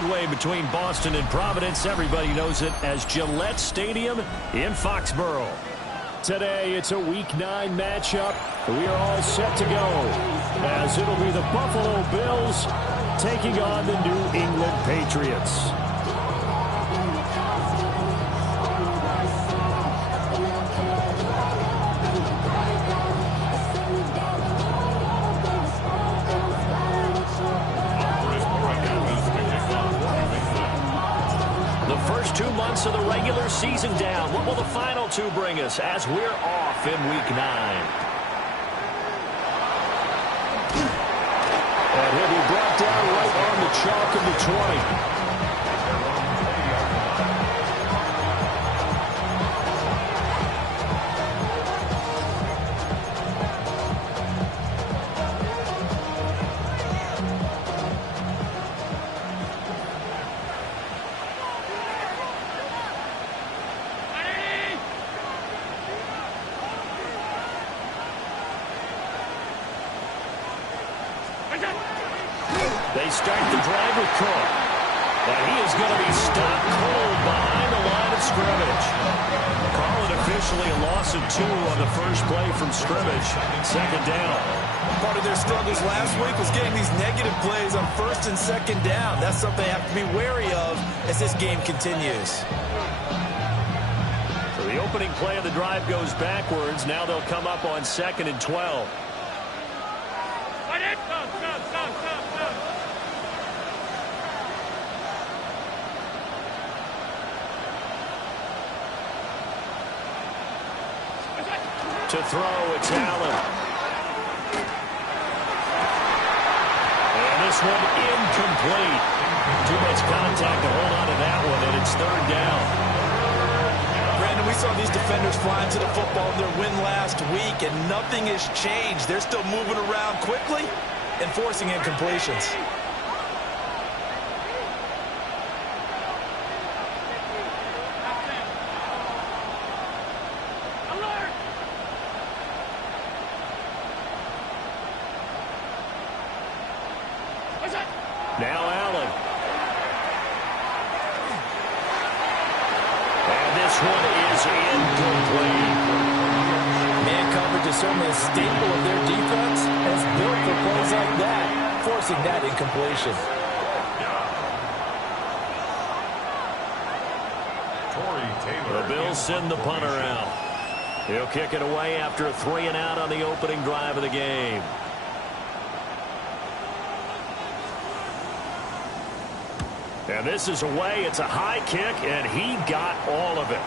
midway between Boston and Providence. Everybody knows it as Gillette Stadium in Foxborough. Today, it's a Week 9 matchup. We are all set to go, as it'll be the Buffalo Bills taking on the New England Patriots. The first 2 months of the regular season down. What will the final 2 bring us as we're off in Week 9? And he'll be brought down right on the chalk of the 20. They start the drive with Cook. And he is going to be stopped cold behind the line of scrimmage. Call it officially a loss of 2 on the first play from scrimmage. Second down. Part of their struggles last week was getting these negative plays on first and second down. That's something they have to be wary of as this game continues. So the opening play of the drive goes backwards. Now they'll come up on 2nd and 12. To throw, it's Allen. And this one incomplete. Too much contact to hold on to that one, and it's 3rd down. Brandon, we saw these defenders flying to the football in their win last week, and nothing has changed. They're still moving around quickly and forcing incompletions. Now Allen. And this one is incomplete. Man coverage is certainly a staple of their defense, and it's built for plays like that, forcing that incompletion. The Bills send the punter out. He'll kick it away after a 3 and out on the opening drive of the game. And this is away. It's a high kick, and he got all of it.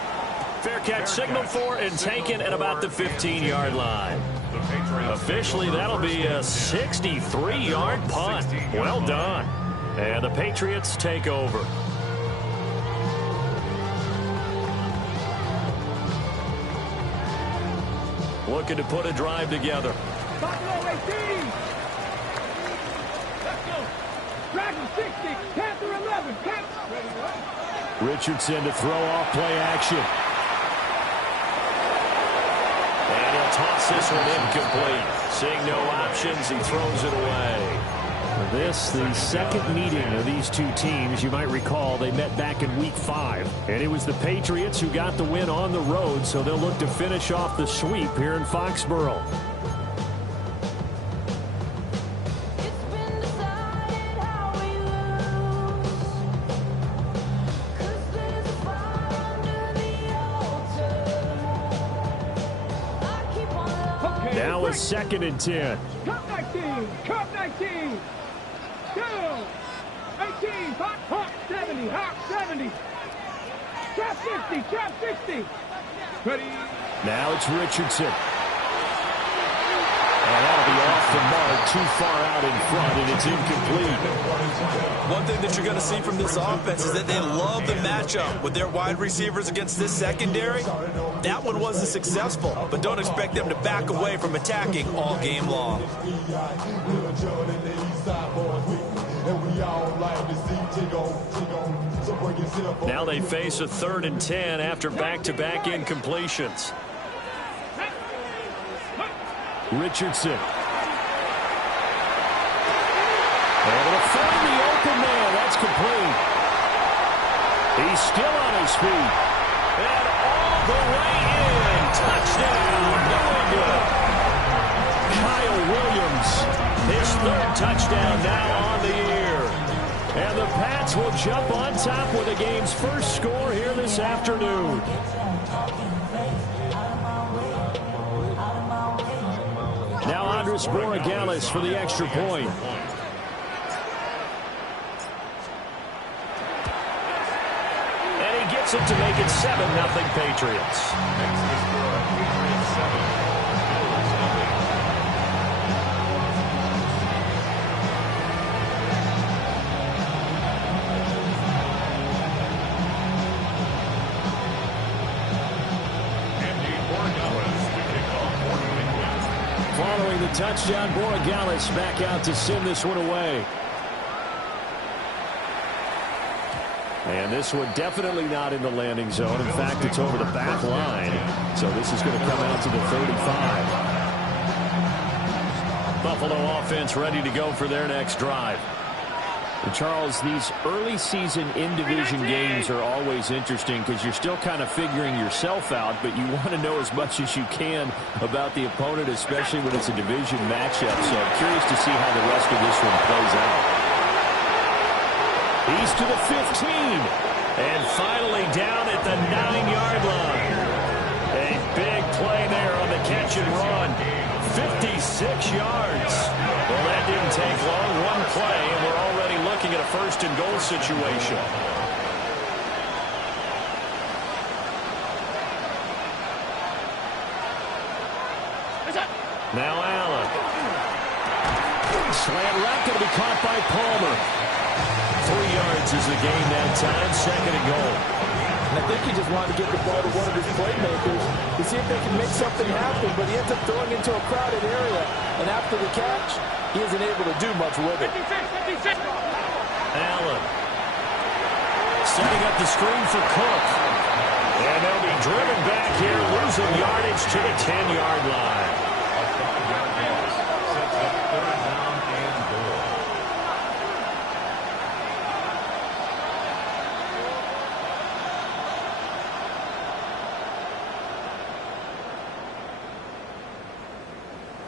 Fair catch signaled for and taken at about the 15-yard line. Officially, that'll be a 63-yard punt. Well done. And the Patriots take over. Looking to put a drive together. Dragon 60, Panther 11, Richardson to throw off play action. And he'll toss this one incomplete. Seeing no options, he throws it away. This, the second meeting of these 2 teams. You might recall they met back in Week 5. And it was the Patriots who got the win on the road, so they'll look to finish off the sweep here in Foxborough. Now a 2nd and 10. Cup 19, Cup 19. Down. 18, Hawk 70, Hawk 70. Trap 50, Trap 60. Ready. Now it's Richardson. And that'll be off the mark, too far out in front, and it's incomplete. One thing that you're going to see from this offense is that they love the matchup with their wide receivers against this secondary. That one wasn't successful, but don't expect them to back away from attacking all game long. Now they face a 3rd and 10 after back-to-back incompletions. Richardson. Able to find the open man. That's complete. He's still on his feet. And all the way in. Touchdown, New England. Kyle Williams, his third touchdown now on the year. And the Pats will jump on top with the game's first score here this afternoon. Now Andres Borregales for the extra point. And he gets it to make it 7-0 Patriots. Following the touchdown, Borregales back out to send this one away. And this one definitely not in the landing zone. In fact, it's over the back line. So this is going to come out to the 35. Buffalo offense ready to go for their next drive. And Charles, these early season in-division games are always interesting because you're still kind of figuring yourself out, but you want to know as much as you can about the opponent, especially when it's a division matchup. So I'm curious to see how the rest of this one plays out. He's to the 15. And finally down at the 9-yard line. A big play there on the catch and run. 56 yards. Well, that didn't take long. One play, and we're already looking at a first-and-goal situation. Now Allen. Slant route going to be caught by Palmer. 3 yards is the gain that time. Second and goal. And I think he just wanted to get the ball to one of his playmakers to see if they can make something happen, but he ends up throwing into a crowded area. And after the catch, he isn't able to do much with it. Allen setting up the screen for Cook. And they'll be driven back here, losing yardage to the 10-yard line.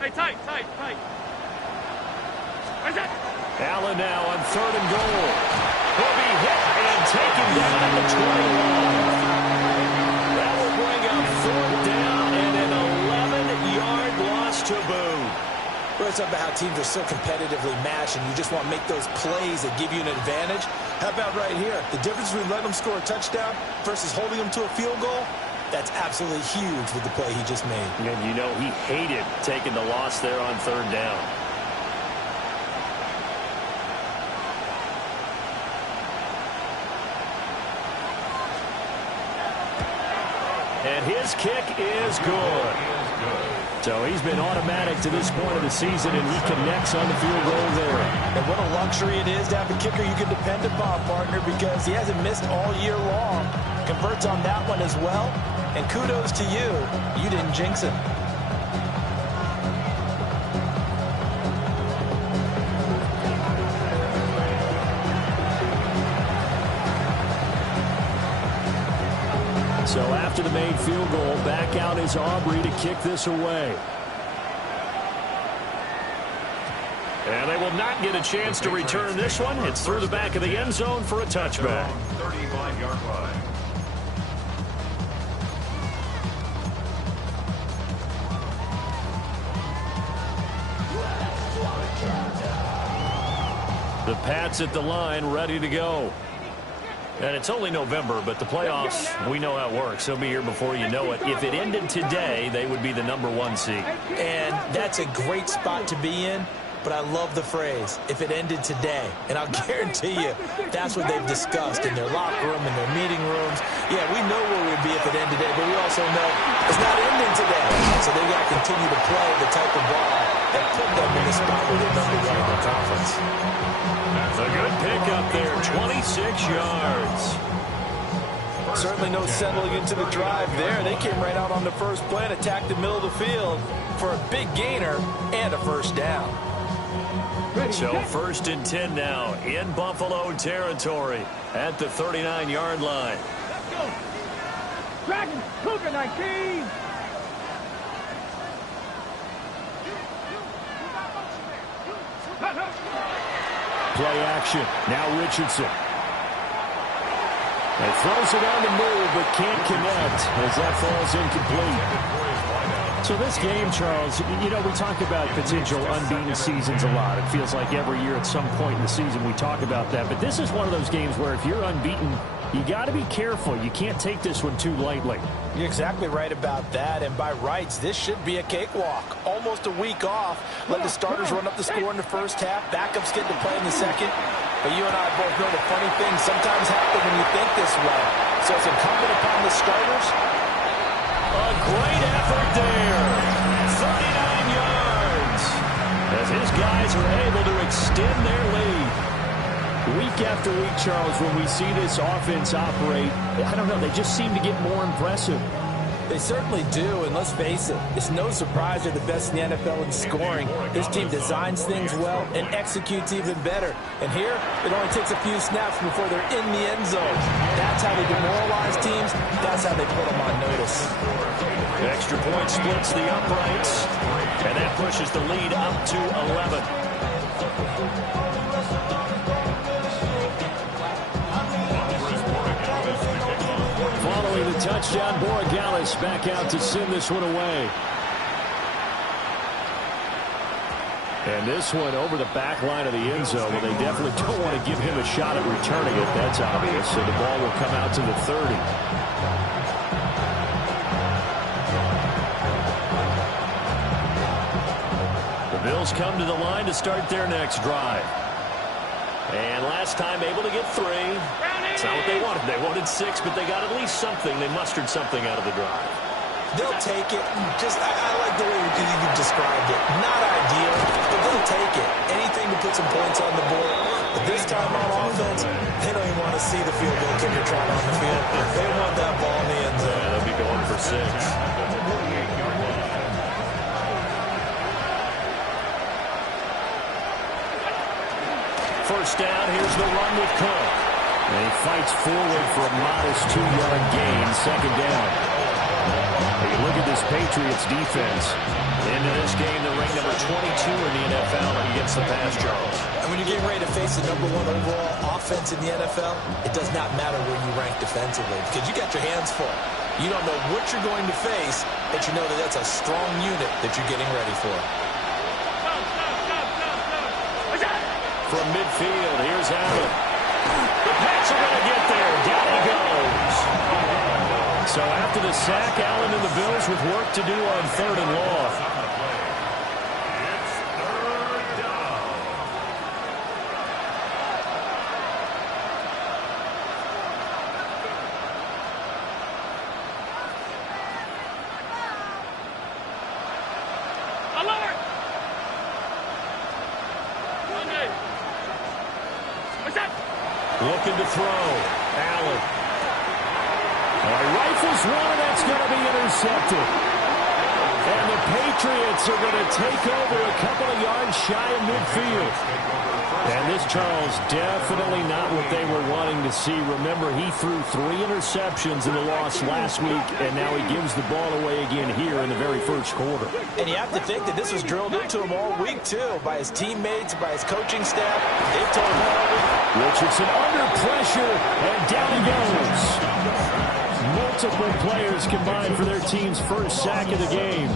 Hey, tight. Allen now on third and goal. Will be hit and taken down at the 21. That will bring up fourth down and an 11-yard loss to boot. Well, it's about how teams are so competitively matched, and you just want to make those plays that give you an advantage. How about right here? The difference between letting them score a touchdown versus holding them to a field goal, that's absolutely huge with the play he just made. And you know he hated taking the loss there on third down. And his kick is good. So he's been automatic to this point of the season, and he connects on the field goal there. And what a luxury it is to have a kicker you can depend upon, partner, because he hasn't missed all year long. Converts on that one as well. And kudos to you. You didn't jinx him. So after the made field goal, back out is Aubrey to kick this away. And they will not get a chance to return this one. It's through the back of the end zone for a touchback. 35-yard line. The Pats at the line, ready to go. And it's only November, but the playoffs, we know how it works. They'll be here before you know it. If it ended today, they would be the #1 seed. And that's a great spot to be in. But I love the phrase, if it ended today. And I'll guarantee you, that's what they've discussed in their locker room, in their meeting rooms. Yeah, we know where we'd be if it ended today, but we also know it's not ending today. So they've got to continue to play the type of ball that put them in the spot where they're #1 in their conference. A good pickup there, 26 yards. Certainly no settling into the drive there. They came right out on the first play and attacked the middle of the field for a big gainer and a first down. So 1st and 10 now in Buffalo territory at the 39-yard line. Let's go. Dragon, Cougar 19. Play action. Now Richardson. He throws it on the move, but can't connect as that falls incomplete. So this game, Charles, you know, we talk about potential unbeaten seasons a lot. It feels like every year at some point in the season we talk about that. But this is one of those games where if you're unbeaten, you got to be careful. You can't take this one too lightly. You're exactly right about that. And by rights, this should be a cakewalk. Almost a week off. Let the starters run up the score in the first half. Backups get to play in the second. But you and I both know the funny things sometimes happen when you think this way. So it's incumbent upon the starters. A great effort there. 39 yards. As his guys are able to extend their lead. Week after week, Charles, when we see this offense operate, I don't know, they just seem to get more impressive. They certainly do, and let's face it, it's no surprise they're the best in the NFL in scoring. This team designs things well and executes even better. And here, it only takes a few snaps before they're in the end zone. That's how they demoralize teams. That's how they put them on notice. The extra point splits the uprights, and that pushes the lead up to 11. Following the touchdown, Borregales back out to send this one away. And this one over the back line of the end zone. Well, they definitely don't want to give him a shot at returning it. That's obvious. So the ball will come out to the 30. The Bills come to the line to start their next drive. And last time able to get 3. That's not what they wanted. They wanted 6, but they got at least something. They mustered something out of the drive. They'll take it. I like the way you described it. Not ideal, but they'll take it. Anything to put some points on the board. But this time on offense, they don't even want to see the field goal kicker trying on the field. They want that ball in the end zone. Yeah, they'll be going for 6. First down, here's the run with Cook. And he fights forward for a modest 2-yard gain, second down. You look at this Patriots defense. Into this game, they're ranked number 22 in the NFL against the pass, Charles. And when you're getting ready to face the #1 overall offense in the NFL, it does not matter where you rank defensively because you got your hands full. You don't know what you're going to face, but you know that that's a strong unit that you're getting ready for. From midfield, here's Allen. The Pats are going to get there. Down he goes. So after the sack, Allen and the Bills with work to do on 3rd and long. It's 3rd down. Alert! Looking to throw. Allen. Rifles one, and that's going to be intercepted. And the Patriots are going to take over a couple of yards shy of midfield. And this, Charles, definitely not what they were wanting to see. Remember, he threw 3 interceptions in the loss last week, and now he gives the ball away again here in the very first quarter. And you have to think that this was drilled into him all week, too, by his teammates, by his coaching staff. They told him. Richardson under pressure, and down he goes. Multiple players combined for their team's first sack of the game.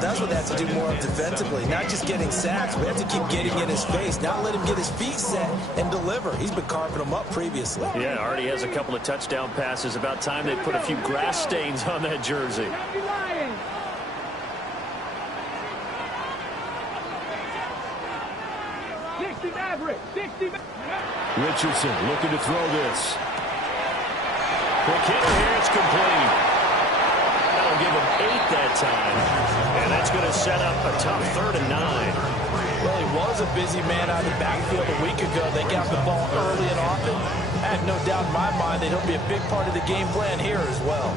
That's what they have to do more of defensively. Not just getting sacks, but they have to keep getting in his face. Not let him get his feet set and deliver. He's been carving them up previously. Yeah, already has a couple of touchdown passes. About time they put a few grass stains on that jersey. Richardson looking to throw this. Quick hitter here, it's complete. That'll give him 8 that time. And that's going to set up a tough 3rd and 9. Well, he was a busy man out of the backfield a week ago. They got the ball early and often. I have no doubt in my mind that he'll be a big part of the game plan here as well.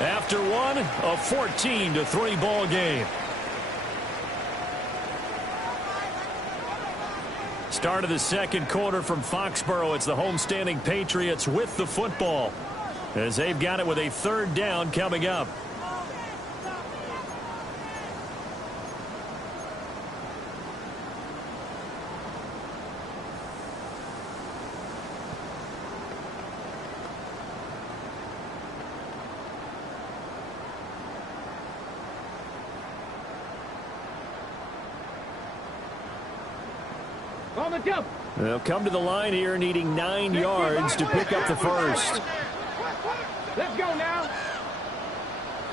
After one, a 14-3 ball game. Start of the second quarter from Foxborough. It's the homestanding Patriots with the football, as they've got it with a third down coming up. On the jump. They'll come to the line here needing 9 yards to pick up the first. Let's go now.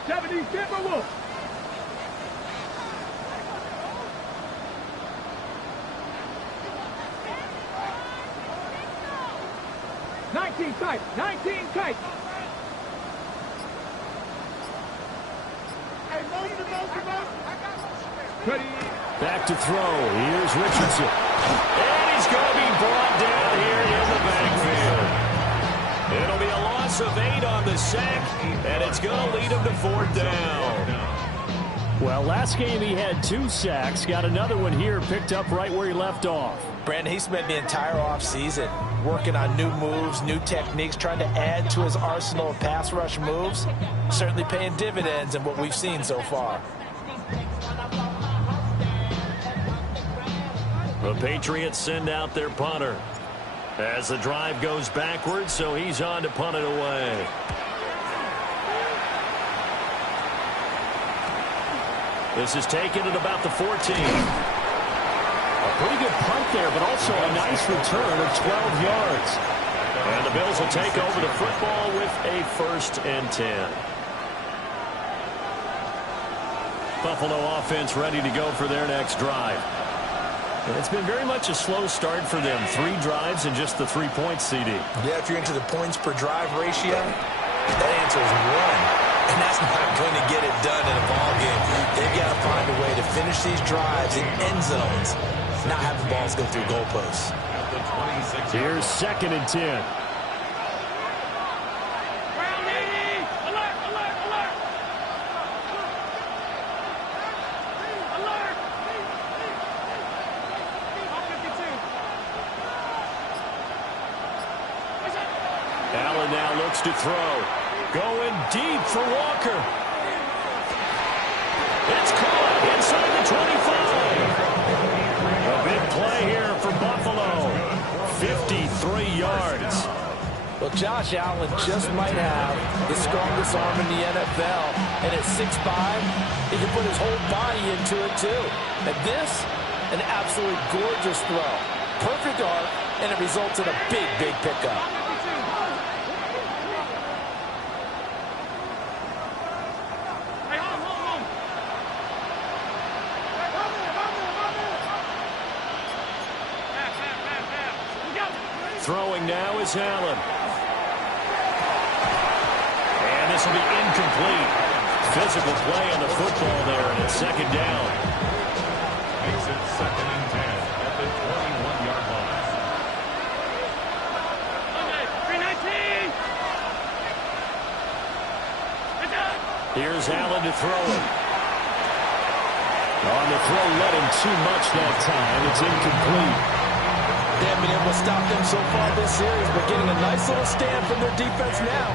70 Timberwolves. Tight. 19 tight. Back to throw. Here's Richardson. And he's going to be brought down here in the backfield. It'll be a loss of 8 on the sack, and it's going to lead him to 4th down. Well, last game he had 2 sacks. Got another one here, picked up right where he left off. Brandon, he spent the entire offseason working on new moves, new techniques, trying to add to his arsenal of pass rush moves. Certainly paying dividends in what we've seen so far. The Patriots send out their punter as the drive goes backwards, so he's on to punt it away. This is taken at about the 14. A pretty good punt there, but also a nice return of 12 yards. And the Bills will take over the football with a 1st and 10. Buffalo offense ready to go for their next drive. And it's been very much a slow start for them. 3 drives and just the 3 points, CD. Yeah, if you're into the points per drive ratio, that answer is 1. And that's not going to get it done in a ball game. They've got to find a way to finish these drives in end zones, not have the balls go through goalposts. Here's 2nd and 10. Allen now looks to throw. Going deep for Walker. It's caught inside the 25. A big play here for Buffalo. 53 yards. Well, Josh Allen just might have the strongest arm in the NFL. And at 6'5", he can put his whole body into it, too. And this, an absolutely gorgeous throw. Perfect arc, and it results in a big, big pickup. Throwing now is Allen. And this will be incomplete. Physical play on the football there, and it's 2nd down. Makes it 2nd and 10 at the 21-yard line. Here's Allen to throw it. On the throw, led him too much that time. It's incomplete. They haven't been able to stop them so far this series, but getting a nice little stand from their defense now.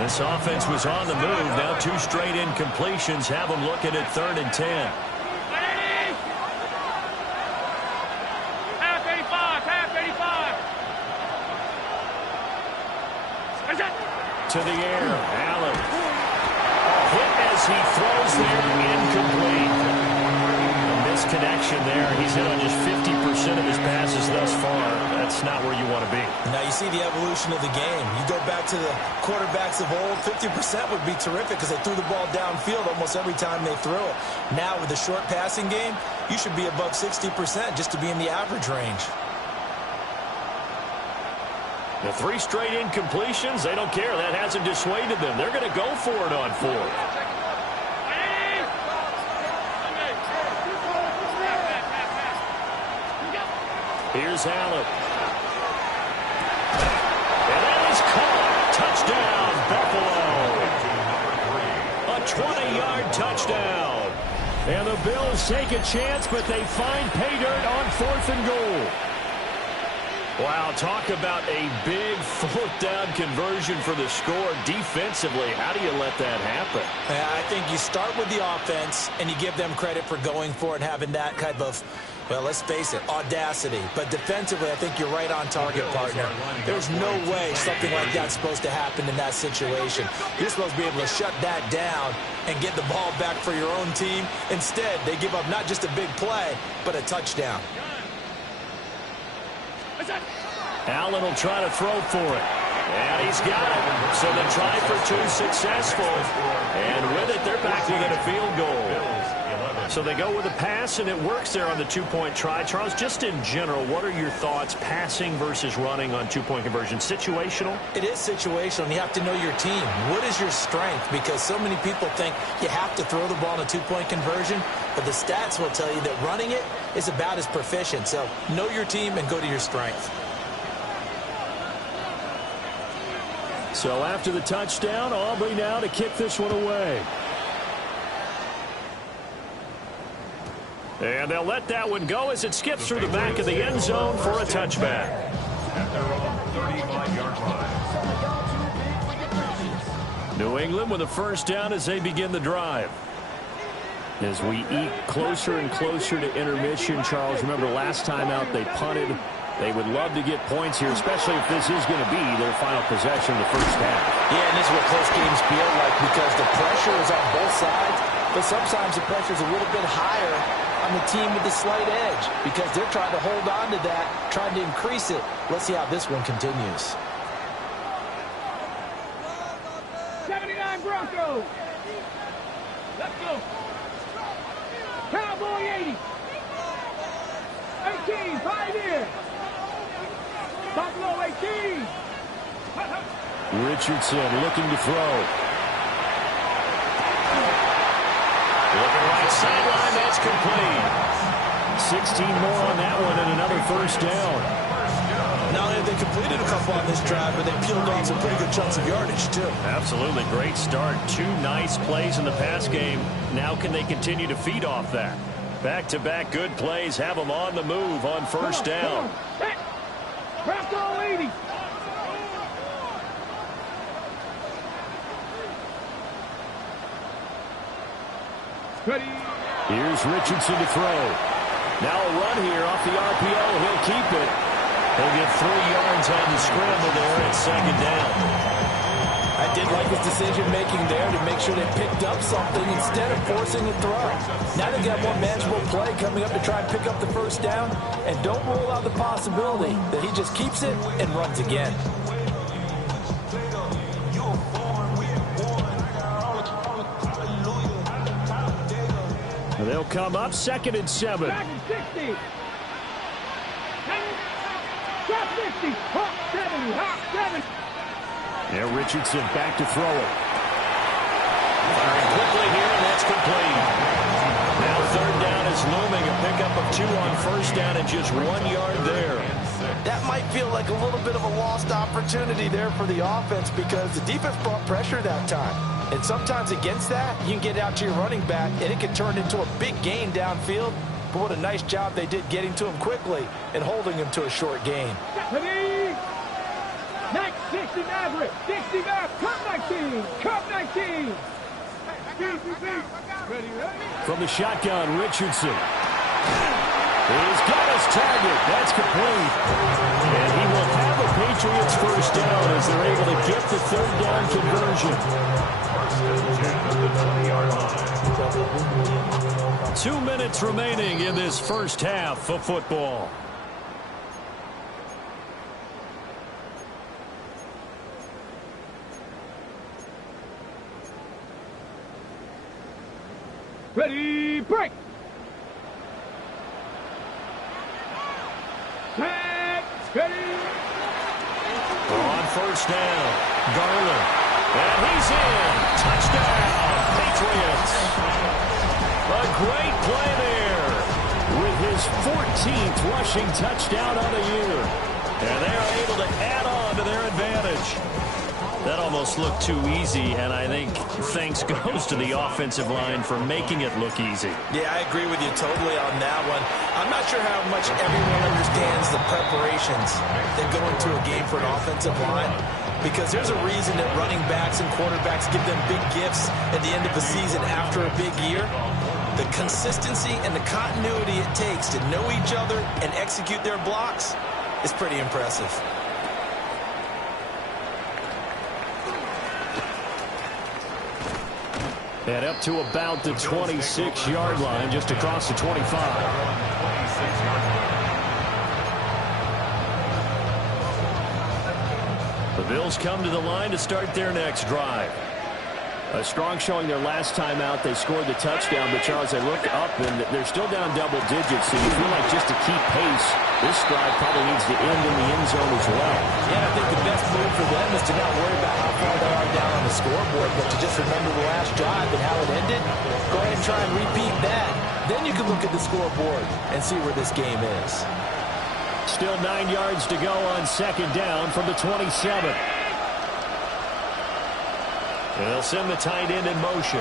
This offense was on the move. Now 2 straight incompletions have them looking at 3rd and 10. Half 85, half 85. To the air, Allen. Hit as he throws there, incomplete. Misconnection there. He's hit on just 50% of his passes thus far. That's not where you want to be. Now you see the evolution of the game. You go back to the quarterbacks of old, 50% would be terrific because they threw the ball downfield almost every time they threw it. Now with the short passing game, you should be above 60% just to be in the average range. The 3 straight incompletions, they don't care. That hasn't dissuaded them. They're going to go for it on 4th. Here's Allen. And that is caught. Touchdown, Buffalo. touchdown. And the Bills take a chance, but they find pay dirt on 4th and goal. Wow, talk about a big 4th down conversion for the score. Defensively, how do you let that happen? I think you start with the offense, and you give them credit for going for it, having that type of, well, let's face it, audacity. But defensively, I think you're right on target, partner. There's no way something like that's supposed to happen in that situation. You're supposed to be able to shut that down and get the ball back for your own team. Instead, they give up not just a big play, but a touchdown. Allen will try to throw for it. And he's got it. So the try for 2 successful. And with it, they're back to get a field goal. So they go with a pass, and it works there on the 2-point try. Charles, just in general, what are your thoughts passing versus running on 2-point conversion? Situational? It is situational, and you have to know your team. What is your strength? Because so many people think you have to throw the ball in a 2-point conversion, but the stats will tell you that running it is about as proficient. So know your team and go to your strength. So after the touchdown, Aubrey now to kick this one away. And they'll let that one go as it skips through the back of the end zone for a touchback. At their own 35-yard line. New England with a first down as they begin the drive. As we eke closer and closer to intermission, Charles, remember last time out they punted. They would love to get points here, especially if this is going to be their final possession of the first half. Yeah, and this is what close games feel like because the pressure is on both sides, but sometimes the pressure is a little bit higher on the team with the slight edge because they're trying to hold on to that, trying to increase it. Let's see how this one continues. 79 Broncos. Let's go. Cowboy 80. 18, Pioneer. Buffalo 18. Richardson looking to throw. Looking right sideline, that's complete. 16 more on that one and another first down. Not only have they completed a couple on this drive, but they peeled off some pretty good chunks of yardage, too. Absolutely. Great start. 2 nice plays in the pass game. Now can they continue to feed off that? Back-to-back good plays have them on the move on first down. Bronco 80. Ready. Here's Richardson to throw. Now a run here off the RPO. He'll keep it. He'll get 3 yards on the scramble there at second down. I did like his decision-making there to make sure they picked up something instead of forcing a throw. Now they've got more manageable play coming up to try and pick up the first down, and don't rule out the possibility that he just keeps it and runs again. They'll come up 2nd and 7. Back and 60. Drop 50. Hawk 70. Hawk 70. Now Richardson back to throw it. Firing quickly here, and that's complete. Now 3rd down is looming. A pickup of 2 on first down and just 1 yard there. That might feel like a little bit of a lost opportunity there for the offense because the defense brought pressure that time. And sometimes against that, you can get out to your running back, and it can turn into a big gain downfield. But what a nice job they did getting to him quickly and holding him to a short gain. 60 Maverick, 60 Maverick, Cup 19, Cup 19. Ready. From the shotgun, Richardson. He's got his target. That's complete. And he will have the Patriots first down as they're able to get the 3rd down conversion. 2 minutes remaining in this first half of football. Ready, break. Set, ready. On first down, Garland. And he's in. Touchdown, Patriots. A great play there with his 14th rushing touchdown on the year. And they are able to add on to their advantage. That almost looked too easy, and I think thanks goes to the offensive line for making it look easy. Yeah, I agree with you totally on that one. I'm not sure how much everyone understands the preparations that go into a game for an offensive line, because there's a reason that running backs and quarterbacks give them big gifts at the end of the season after a big year. The consistency and the continuity it takes to know each other and execute their blocks is pretty impressive. And up to about the 26-yard line, just across the 25. The Bills come to the line to start their next drive. A strong showing their last time out. They scored the touchdown, but Charles, they look up and they're still down double digits, so you feel like just to keep pace, this drive probably needs to end in the end zone as well. Yeah, I think the best move for them is to not worry about how far they are down on the scoreboard, but to just remember the last drive and how it ended. Go ahead and try and repeat that. Then you can look at the scoreboard and see where this game is. Still 9 yards to go on second down from the 27. They'll send the tight end in motion.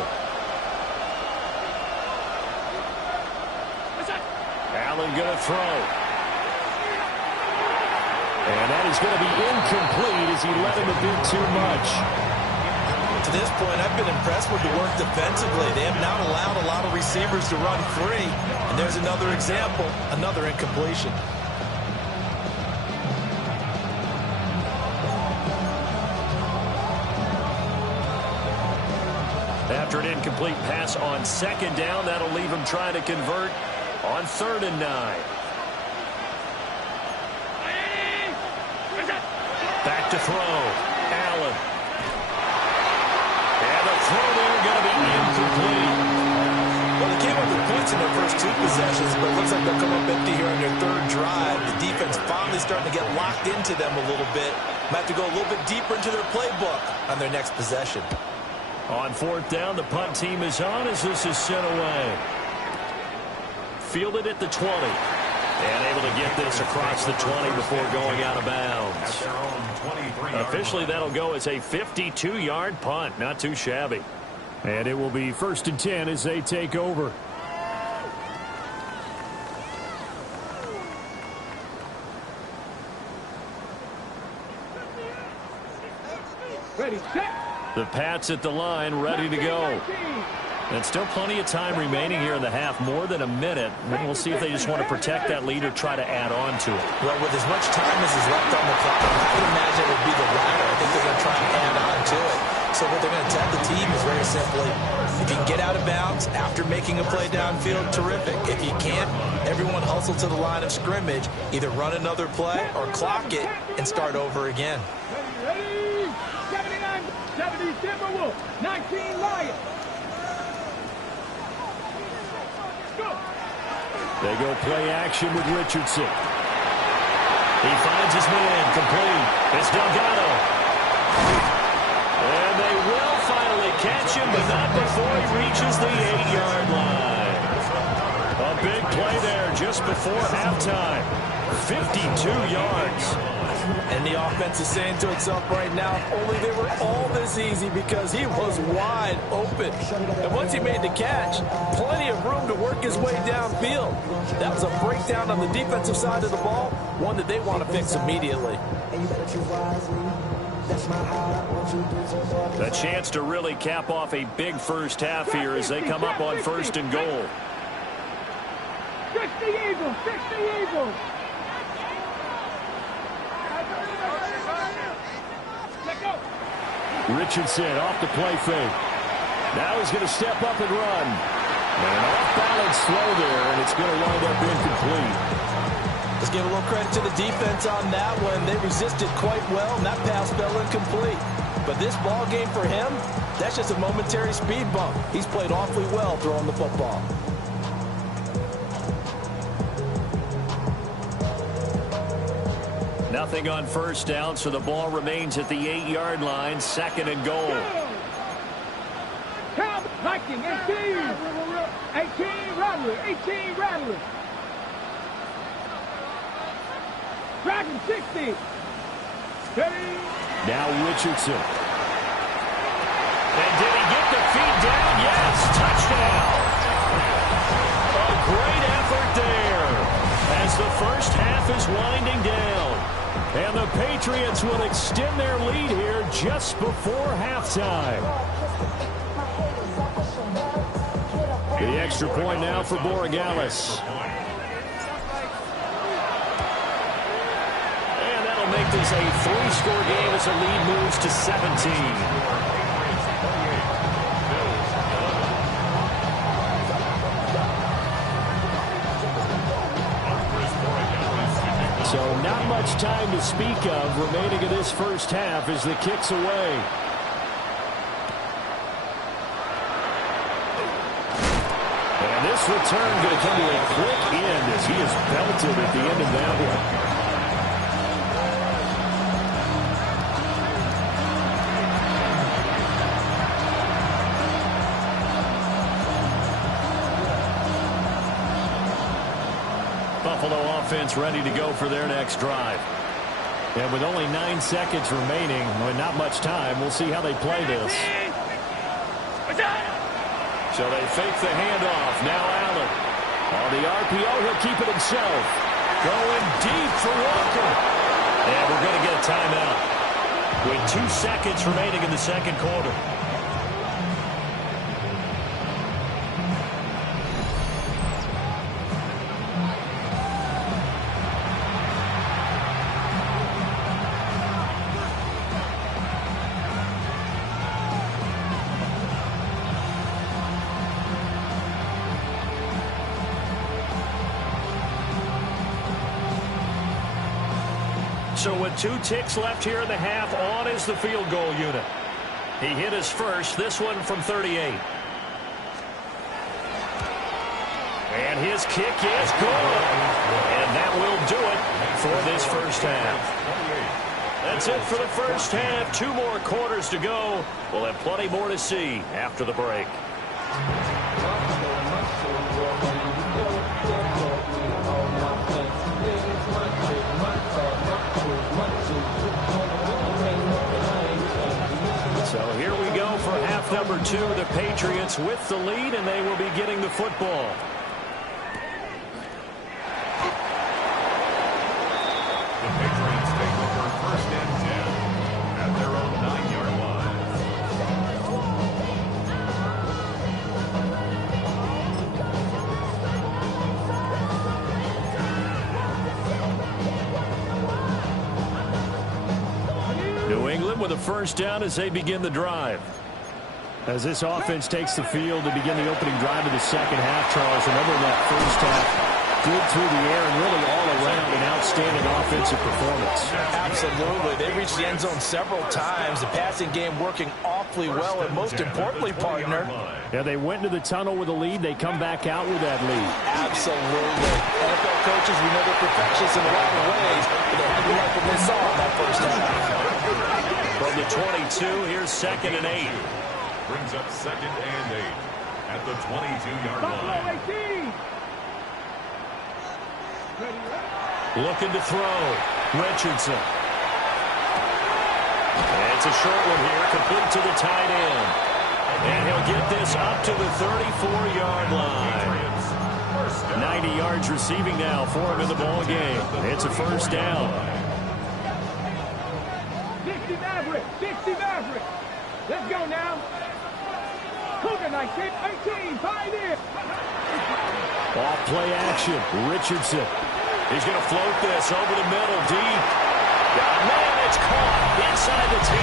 Allen going to throw. And that is going to be incomplete as he let him a bit too much. To this point, I've been impressed with the work defensively. They have not allowed a lot of receivers to run free. And there's another example, another incompletion. After an incomplete pass on second down, that'll leave him trying to convert on 3rd and 9. Back to throw. Allen. And the throw there going to be incomplete. Well, they came up with points in their first 2 possessions, but it looks like they'll come up empty here on their 3rd drive. The defense finally starting to get locked into them a little bit. Might have to go a little bit deeper into their playbook on their next possession. On 4th down, the punt team is on as this is sent away. Fielded at the 20. And able to get this across the 20 before going out of bounds. Officially, that'll go as a 52-yard punt. Not too shabby. And it will be 1st and 10 as they take over. Ready, set. The Pats at the line, ready to go. And still plenty of time remaining here in the half, more than a minute. And we'll see if they just want to protect that lead or try to add on to it. Well, with as much time as is left on the clock, I would imagine it would be the latter. I think they're going to try and add on to it. So what they're going to tell the team is very simply, if you can get out of bounds after making a play downfield, terrific. If you can't, everyone hustle to the line of scrimmage, either run another play or clock it and start over again. Ready, 70 Timberwolves, 19 Lions. Go. They go play action with Richardson. He finds his man, complete. It's Delgado. And they will finally catch him, but not before he reaches the 8-yard line. A big play there just before halftime. 52 yards. And the offense is saying to itself right now, only they were all this easy because he was wide open. And once he made the catch, plenty of room to work his way downfield. That was a breakdown on the defensive side of the ball, one that they want to fix immediately. A chance to really cap off a big first half here as they come up on 1st and goal. 60 Eagles, 60 Eagles. Richardson off the play fake. Now he's going to step up and run. And off-balance throw there, and it's going to wind up incomplete. Let's give a little credit to the defense on that one. They resisted quite well, and that pass fell incomplete. But this ball game for him, that's just a momentary speed bump. He's played awfully well throwing the football. Nothing on 1st down, so the ball remains at the 8-yard line, 2nd and goal. Count Viking, 18 Rattler, 18 Rattler. Dragon 60. Steady. Now Richardson. is winding down. And the Patriots will extend their lead here just before halftime. The extra point now for Borregales. And that'll make this a 3-score game as the lead moves to 17. So not much time to speak of remaining in this first half as the kick's away. And this return going to come to a quick end as he is belted at the end of that one. Buffalo offense ready to go for their next drive. And with only 9 seconds remaining, with not much time, we'll see how they play this. So they fake the handoff. Now Allen. On the RPO, he'll keep it himself. Going deep for Walker. And we're going to get a timeout. With 2 seconds remaining in the second quarter. So with 2 ticks left here in the half, on is the field goal unit. He hit his first, this one from 38. And his kick is good. And that will do it for this first half. That's it for the first half. 2 more quarters to go. We'll have plenty more to see after the break. So here we go for half number 2. The Patriots with the lead, and they will be getting the football. The Patriots take over 1st and 10 at their own 9-yard line. New England with a first down as they begin the drive. As this offense takes the field to begin the opening drive of the second half, Charles, remember that first half, good through the air and really all around an outstanding offensive performance. Absolutely. They reached the end zone several times. The passing game working awfully well, and most importantly, partner. Yeah, they went into the tunnel with a lead. They come back out with that lead. Absolutely. NFL coaches, we know they're perfectionists in a lot of ways, but they had to let them miss off that first half. From the 22, here's 2nd and 8. Brings up 2nd and 8 at the 22-yard line. Looking to throw. Richardson. And it's a short one here, complete to the tight end. And he'll get this up to the 34-yard line. 90 yards receiving now for him in the ball game. It's a first down. Dixie Maverick. Dixie Maverick. Let's go now. Cougar 19, 18, pioneer. Off play action. Richardson. He's going to float this over the middle, deep. Man, it's caught inside the 10.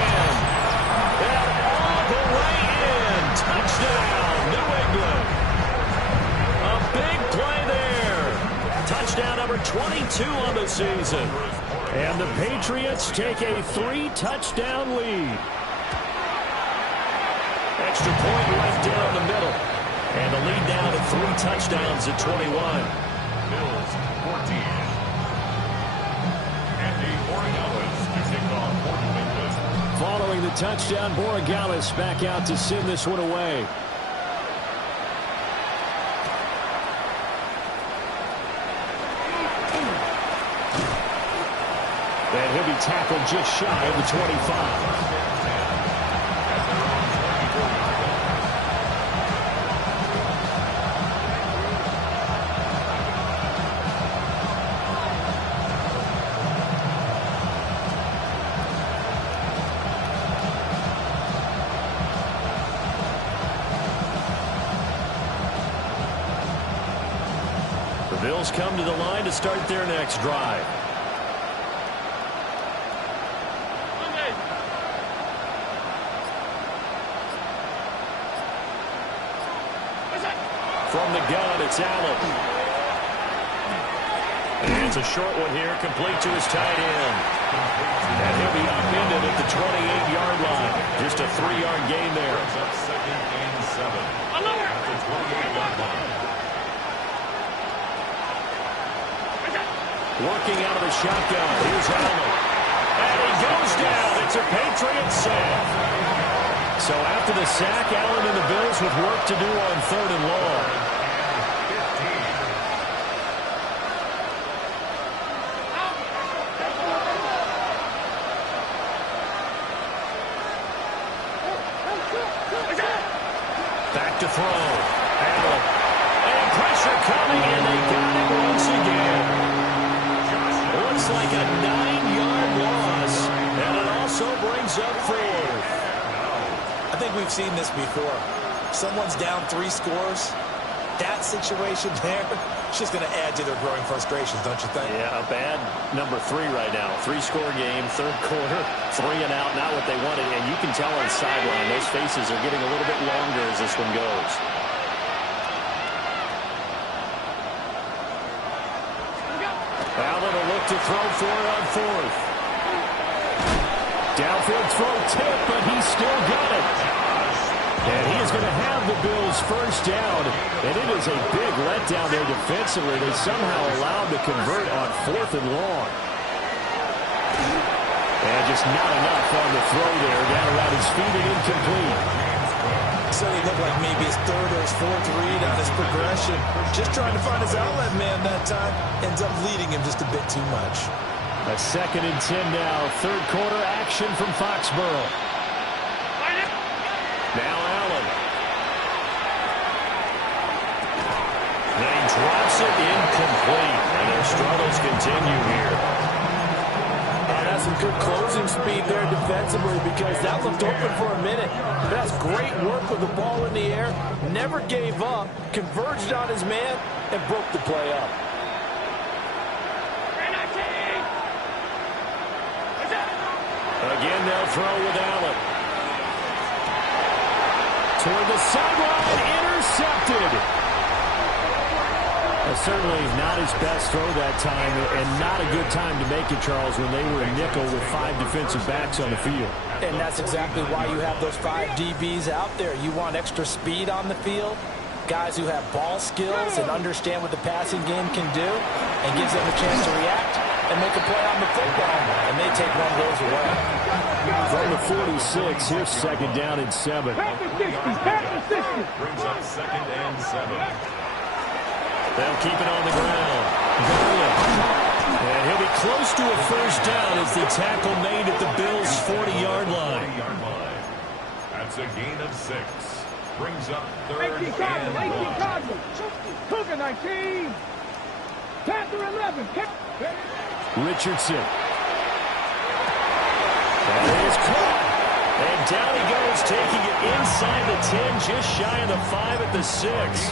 And all the way in. Touchdown, New England. A big play there. Touchdown number 22 on the season. And the Patriots take a 3-touchdown lead. Extra point right down the middle. And the lead down to 3 touchdowns at 21. Bills 14. Andy Borregales to take off for New England. Following the touchdown, Borregales back out to send this one away. And he'll be tackled just shy of the 25. Bills come to the line to start their next drive. From the gun, it's Allen. And it's a short one here, complete to his tight end. And he'll be upended at the 28-yard line. Just a 3-yard gain there. Second and 7 at the 28-yard line. Working out of the shotgun. Here's Allen. And he goes down. It's a Patriot sack. So after the sack, Allen and the Bills with work to do on 3rd and long. Back to throw. Allen. And pressure coming, and they got him once again. Looks like a 9-yard loss, and it also brings up 4th. I think we've seen this before. Someone's down 3 scores. That situation there, it's just going to add to their growing frustrations, don't you think? Yeah, a bad number 3 right now. 3-score game, 3rd quarter, 3 and out, not what they wanted. And you can tell on the sideline, those faces are getting a little bit longer as this one goes. Allen will look to throw for it on 4th. Downfield throw tip, but he's still got it. And he is going to have the Bills first down. And it is a big letdown there defensively. They somehow allowed to convert on 4th and long. And just not enough on the throw there. Down around his feet and incomplete. So he looked like maybe his 3rd or his 4th read on his progression. Just trying to find his outlet man that time. Ends up leading him just a bit too much. A 2nd and 10 now. 3rd quarter action from Foxborough. Now Allen. And he drops it incomplete. And their struggles continue here. That's some good closing speed there defensively because that looked open for a minute. That's great work with the ball in the air. Never gave up. Converged on his man and broke the play up. Again, they'll throw with Allen. Toward the sideline, intercepted. Certainly not his best throw that time, and not a good time to make it, Charles, when they were in nickel with 5 defensive backs on the field. And that's exactly why you have those 5 DBs out there. You want extra speed on the field, guys who have ball skills and understand what the passing game can do, and gives them a chance to react and make a play on the football, and they take one of those away. From the 46, here's 2nd down and 7. Brings up 2nd and 7. They'll keep it on the ground. Garland. And he'll be close to a first down as the tackle made at the Bills' 40-yard line. That's a gain of 6. Brings up 3rd 18 and 1. Cougar 19. Panther 11. Richardson. That is caught. And down he goes, taking it inside the 10, just shy of the 5 at the 6.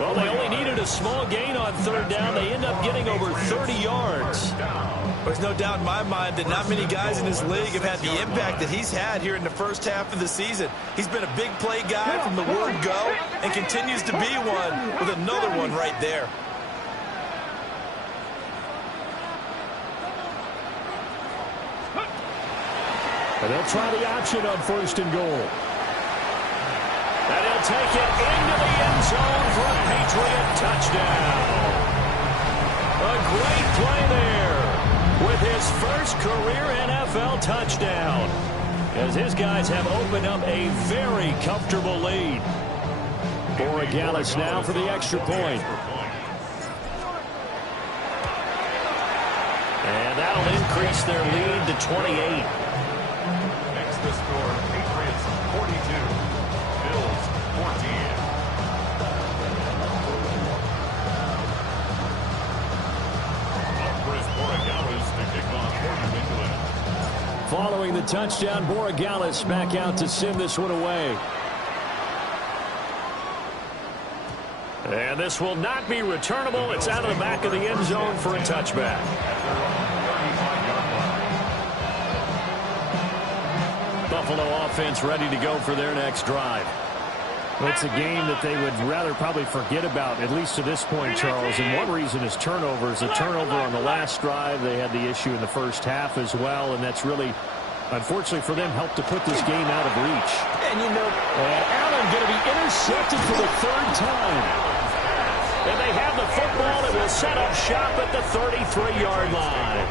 Well, they only needed a small gain on 3rd down. They end up getting over 30 yards. There's no doubt in my mind that not many guys in this league have had the impact that he's had here in the first half of the season. He's been a big play guy from the word go and continues to be one with another one right there. And they'll try the option on 1st and goal. And he'll take it into the end zone for a Patriot touchdown. A great play there with his first career NFL touchdown, as his guys have opened up a very comfortable lead. Borregales now for the extra point. And that'll increase their lead to 28. Next the score, Patriots 42, Bills 14. Up first, Borregales to kick off for New England. Following the touchdown, Borregales back out to send this one away. And this will not be returnable. It's out of the back of the end zone for a touchback. Buffalo offense ready to go for their next drive. Well, it's a game that they would rather probably forget about, at least to this point, Charles. And one reason is turnovers. A turnover on the last drive. They had the issue in the first half as well, and that's really, unfortunately for them, helped to put this game out of reach. And Allen going to be intercepted for the third time. And they have the football and will set up shop at the 33-yard line.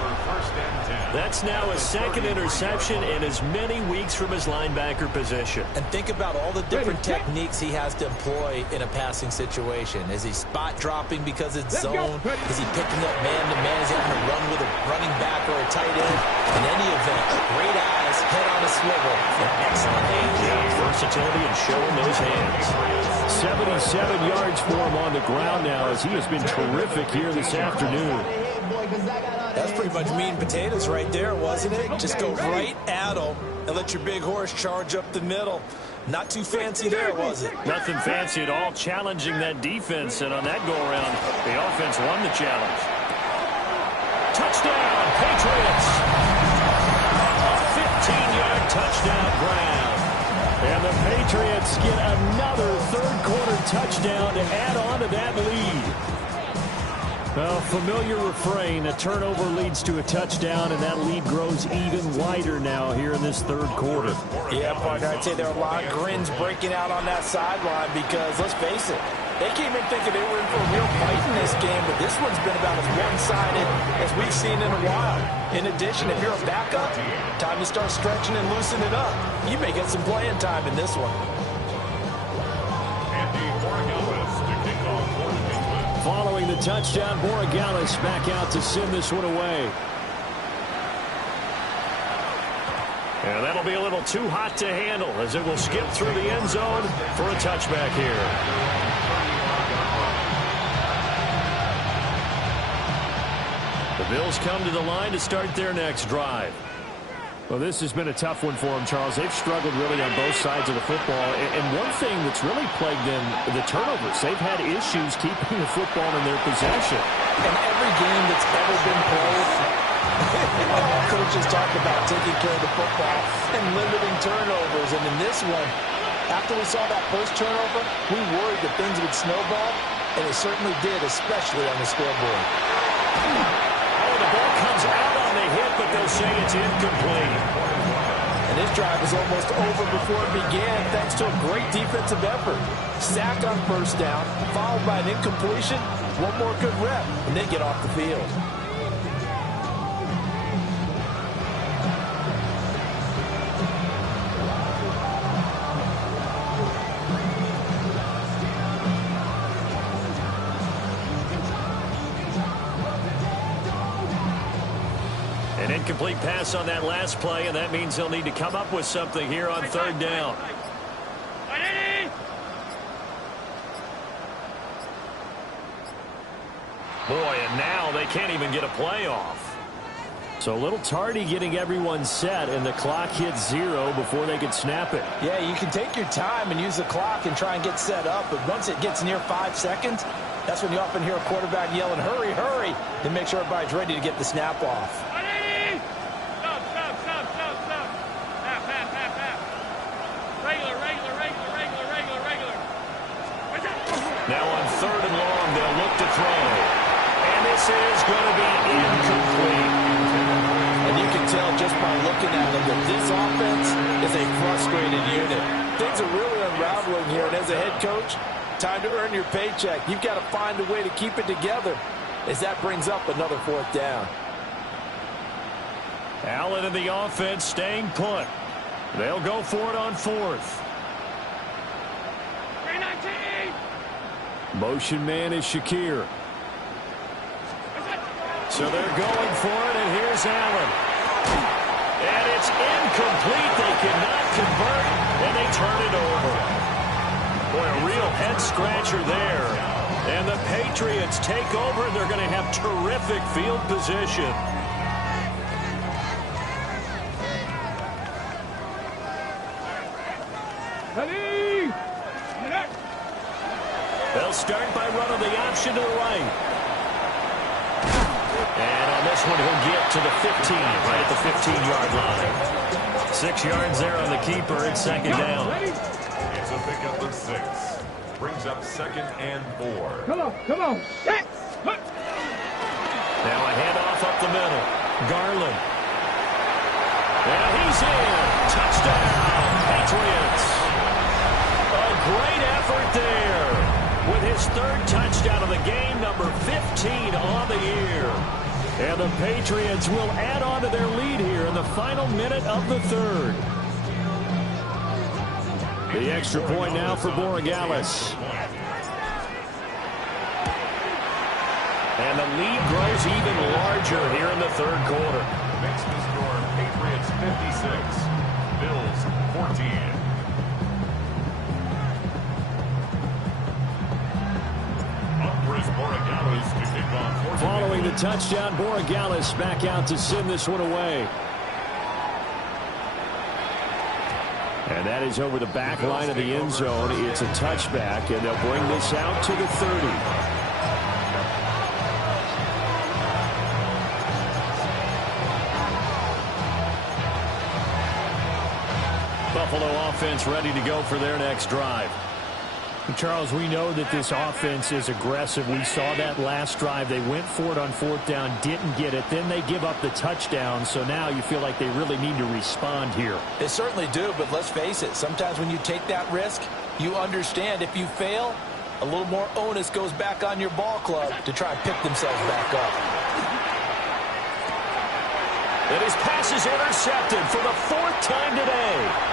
That's now his second interception in as many weeks from his linebacker position. And think about all the different techniques he has to employ in a passing situation. Is he spot dropping because it's zone? Is he picking up man-to-man? Is he having to run with a running back or a tight end? In any event, great eyes, head on a swivel, and excellent hands. Yeah, versatility and showing those hands. 77 yards for him on the ground now as he has been terrific here this afternoon. That's pretty much meat and potatoes right there, wasn't it? Just go right at him and let your big horse charge up the middle. Not too fancy there, was it? Nothing fancy at all, challenging that defense, and on that go-around, the offense won the challenge. Touchdown, Patriots! A 15-yard touchdown grab. And the Patriots get another third-quarter touchdown to add on to that lead. Well, familiar refrain, a turnover leads to a touchdown, and that lead grows even wider now here in this third quarter. Yeah, partner, I'd say there are a lot of grins breaking out on that sideline because, let's face it, they came in thinking they were in for a real fight in this game, but this one's been about as one-sided as we've seen in a while. In addition, if you're a backup, time to start stretching and loosening up. You may get some playing time in this one. Following the touchdown, Borregales back out to send this one away. And that'll be a little too hot to handle as it will skip through the end zone for a touchback here. The Bills come to the line to start their next drive. Well, this has been a tough one for them, Charles. They've struggled really on both sides of the football. And one thing that's really plagued them, the turnovers. They've had issues keeping the football in their possession. In every game that's ever been played, all coaches talk about taking care of the football and limiting turnovers. And in this one, after we saw that first turnover, we worried that things would snowball, and it certainly did, especially on the scoreboard. Oh, the ball comes out on the hit, but they'll say it's incomplete. And this drive was almost over before it began thanks to a great defensive effort. Sack on first down, followed by an incompletion, one more good rep, and they get off the field. An incomplete pass on that last play, and that means they'll need to come up with something here on third down. Boy, and now they can't even get a play off. So a little tardy getting everyone set, and the clock hits 0 before they can snap it. Yeah, you can take your time and use the clock and try and get set up, but once it gets near 5 seconds, that's when you often hear a quarterback yelling, hurry, hurry, to make sure everybody's ready to get the snap off. Now on third and long, they'll look to throw. And this is going to be incomplete. And you can tell just by looking at them that this offense is a frustrated unit. Things are really unraveling here, and as a head coach, time to earn your paycheck. You've got to find a way to keep it together as that brings up another fourth down. Allen and the offense staying put. They'll go for it on fourth. Motion man is Shakir. So they're going for it, and here's Allen. And it's incomplete. They cannot convert, and they turn it over. Boy, a real head-scratcher there. And the Patriots take over, and they're going to have terrific field position. They'll start by running the option to the right. And on this one, he'll get to the 15, right at the 15-yard line. 6 yards there on the keeper. It's second down. It's a pickup of 6. Brings up 2nd and 4. Come on. Set. Now a handoff up the middle. Garland. And he's in. Touchdown, Patriots. A great effort there. With his 3rd touchdown of the game, number 15 on the year. And the Patriots will add on to their lead here in the final minute of the 3rd. The extra point now for Borregales. And the lead grows even larger here in the 3rd quarter. Makes the score Patriots 56, Bills 14. Following the touchdown, Borregales back out to send this one away. And that is over the back line of the end zone. It's a touchback, and they'll bring this out to the 30. Buffalo offense ready to go for their next drive. Charles, we know that this offense is aggressive. We saw that last drive. They went for it on 4th down, didn't get it. Then they give up the touchdown. So now you feel like they really need to respond here. They certainly do, but let's face it. Sometimes when you take that risk, you understand if you fail, a little more onus goes back on your ball club to try and pick themselves back up. And his pass is intercepted for the 4th time today.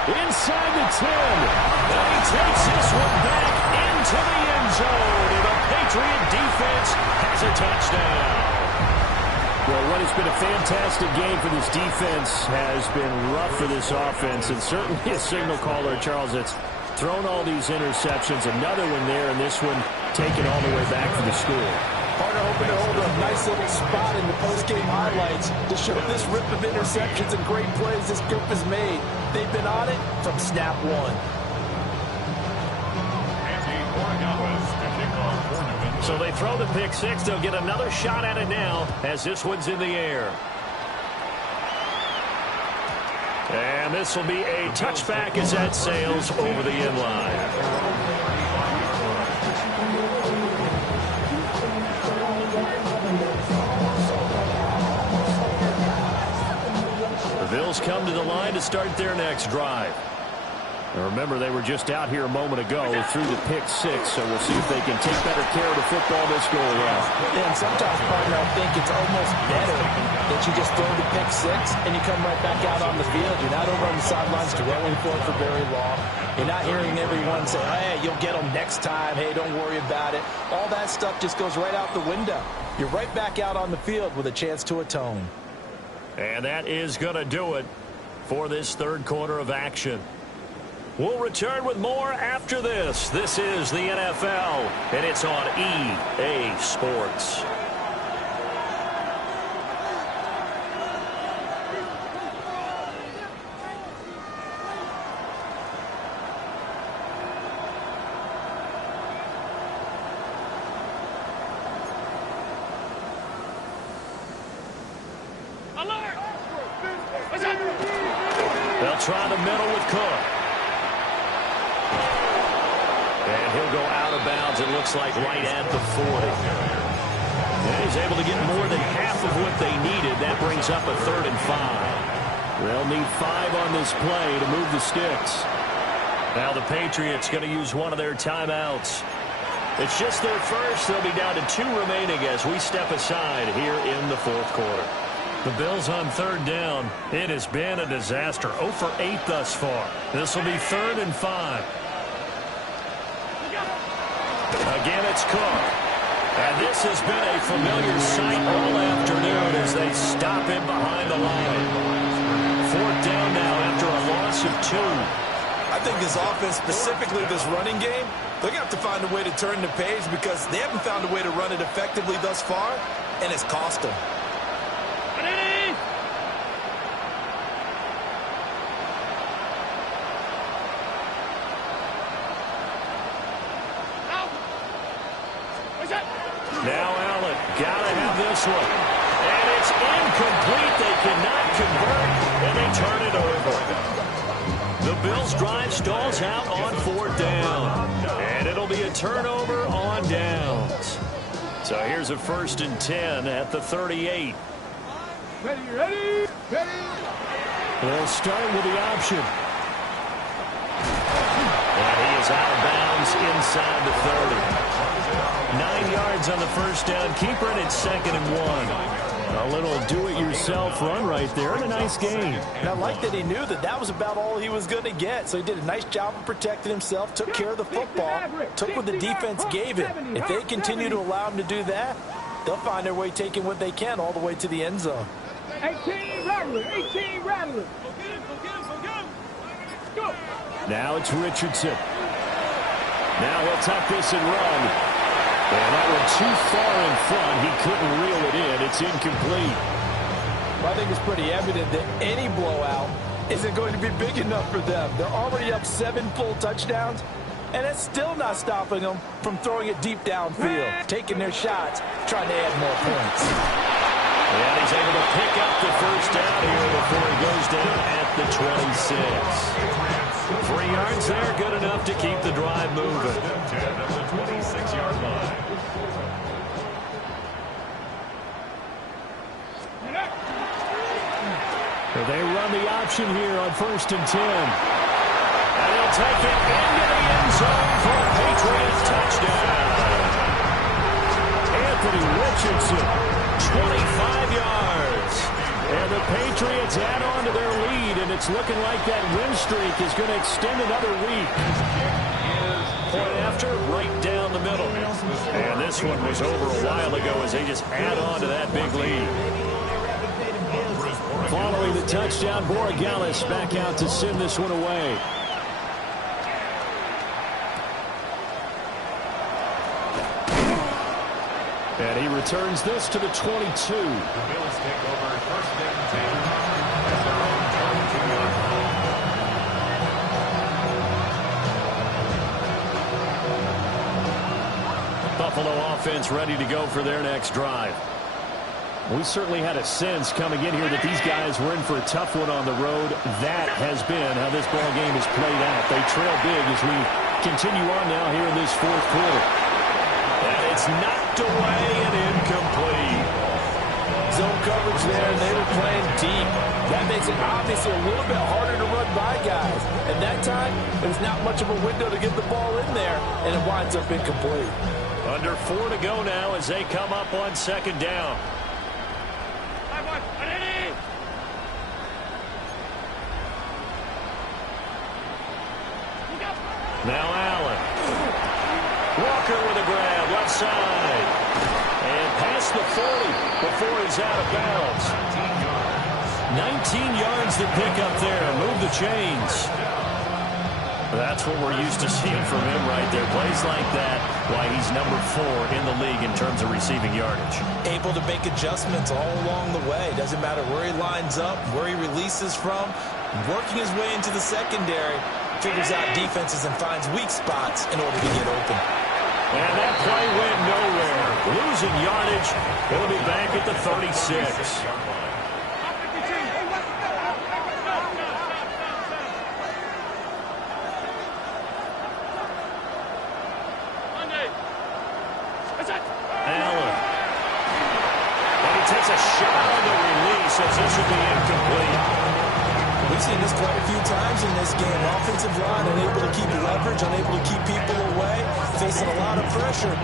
Inside the 10. And he takes this one back into the end zone. And the Patriot defense has a touchdown. Well, what has been a fantastic game for this defense has been rough for this offense. And certainly a signal caller, Charles, that's thrown all these interceptions. Another one there, and this one taken all the way back for the score. Harder hoping to hold a nice little spot in the post-game highlights to show this rip of interceptions and great plays this group has made. They've been on it from snap one. So they throw the pick 6. They'll get another shot at it now as this one's in the air. And this will be a touchback as that sails over the end line. The Bills come to the line to start their next drive. Now remember, they were just out here a moment ago through the pick 6, so we'll see if they can take better care of the football this go around. Yeah, and sometimes, partner, I think it's almost better that you just throw the pick 6 and you come right back out on the field. You're not over on the sidelines dwelling for it for very long. You're not hearing everyone say, hey, you'll get them next time. Hey, don't worry about it. All that stuff just goes right out the window. You're right back out on the field with a chance to atone. And that is going to do it for this 3rd quarter of action. We'll return with more after this. This is the NFL, and it's on EA Sports. They'll try the middle with Cook. And he'll go out of bounds, it looks like, right at the 40. And he's able to get more than half of what they needed. That brings up a 3rd and 5. They'll need 5 on this play to move the sticks. Now the Patriots going to use one of their timeouts. It's just their first. They'll be down to 2 remaining as we step aside here in the 4th quarter. The Bills on 3rd down. It has been a disaster. 0 for 8 thus far. This will be 3rd and 5. Again, it's Cook. And this has been a familiar sight all afternoon as they stop him behind the line. 4th down now after a loss of 2. I think this offense, specifically this running game, they're going to have to find a way to turn the page because they haven't found a way to run it effectively thus far, and it's cost them. Now Allen, gotta have this one. And it's incomplete. They cannot convert, and they turn it over. The Bills' drive stalls out on 4th down. And it'll be a turnover on downs. So here's a 1st and 10 at the 38. Ready, ready, ready. They'll start with the option. And he is out of bounds inside the 30. 9 yards on the 1st down. Keeper, and it's 2nd and 1. A little do-it-yourself run right there, and a nice gain. And I like that he knew that that was about all he was going to get. So he did a nice job of protecting himself, took care of the football, took what the defense gave him. If they continue to allow him to do that, they'll find their way taking what they can all the way to the end zone. 18 rattler, 18 rattler. Go. Now it's Richardson. Now he'll tuck this and run. And that one too far in front. He couldn't reel it in. It's incomplete. I think it's pretty evident that any blowout isn't going to be big enough for them. They're already up 7 full touchdowns, and it's still not stopping them from throwing it deep downfield, taking their shots, trying to add more points. And he's able to pick up the 1st down here before he goes down at the 26. 3 yards there, good enough to keep the drive moving. 10 at the 26-yard line. They run the option here on 1st and 10. And he'll take it into the end zone for a Patriots touchdown. Anthony Richardson, 25 yards. And the Patriots add on to their lead, and it's looking like that win streak is going to extend another week. Point after, right down the middle. And this one was over a while ago as they just add on to that big lead. Following the touchdown, Borregales back out to send this one away. And he returns this to the 22. The Bills take over 1st and 10 at their own 22-yard line. Buffalo offense ready to go for their next drive. We certainly had a sense coming in here that these guys were in for a tough one on the road. That has been how this ball game has played out. They trail big as we continue on now here in this 4th quarter. And it's knocked away and incomplete. Zone coverage there, and they were playing deep. That makes it obviously a little bit harder to run by guys. At that time, there's not much of a window to get the ball in there, and it winds up incomplete. Under 4 to go now as they come up on 2nd down. Now Allen. Walker with a grab, left side. And past the 40 before he's out of bounds. 19 yards to pick up there. Move the chains. That's what we're used to seeing from him right there. Plays like that, why he's number 4 in the league in terms of receiving yardage. Able to make adjustments all along the way. Doesn't matter where he lines up, where he releases from. Working his way into the secondary. Figures out defenses and finds weak spots in order to get open. And that play went nowhere. Losing yardage. It'll be back at the 36. Allen. And he takes a shot on the release as this will be incomplete. We've seen this quite a few times in this game. Offensive line unable to keep leverage, unable to keep people away, facing a lot of pressure.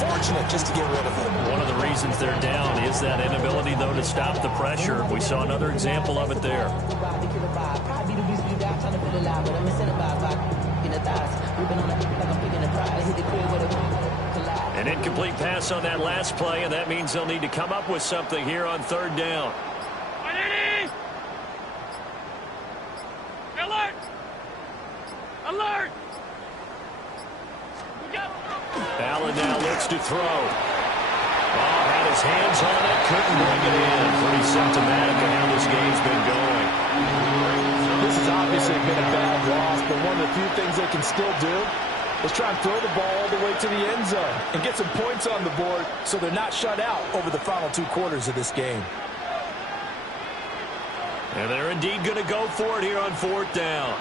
Fortunate just to get rid of it. One of the reasons they're down is that inability, though, to stop the pressure. We saw another example of it there. An incomplete pass on that last play, and that means they'll need to come up with something here on 3rd down. Alert! Alert! Allen now looks to throw. Oh, had his hands on it, couldn't bring it in. Pretty symptomatic of how this game's been going. This has obviously been a bad loss, but one of the few things they can still do Let's try and throw the ball all the way to the end zone and get some points on the board so they're not shut out over the final 2 quarters of this game. And they're indeed going to go for it here on 4th down.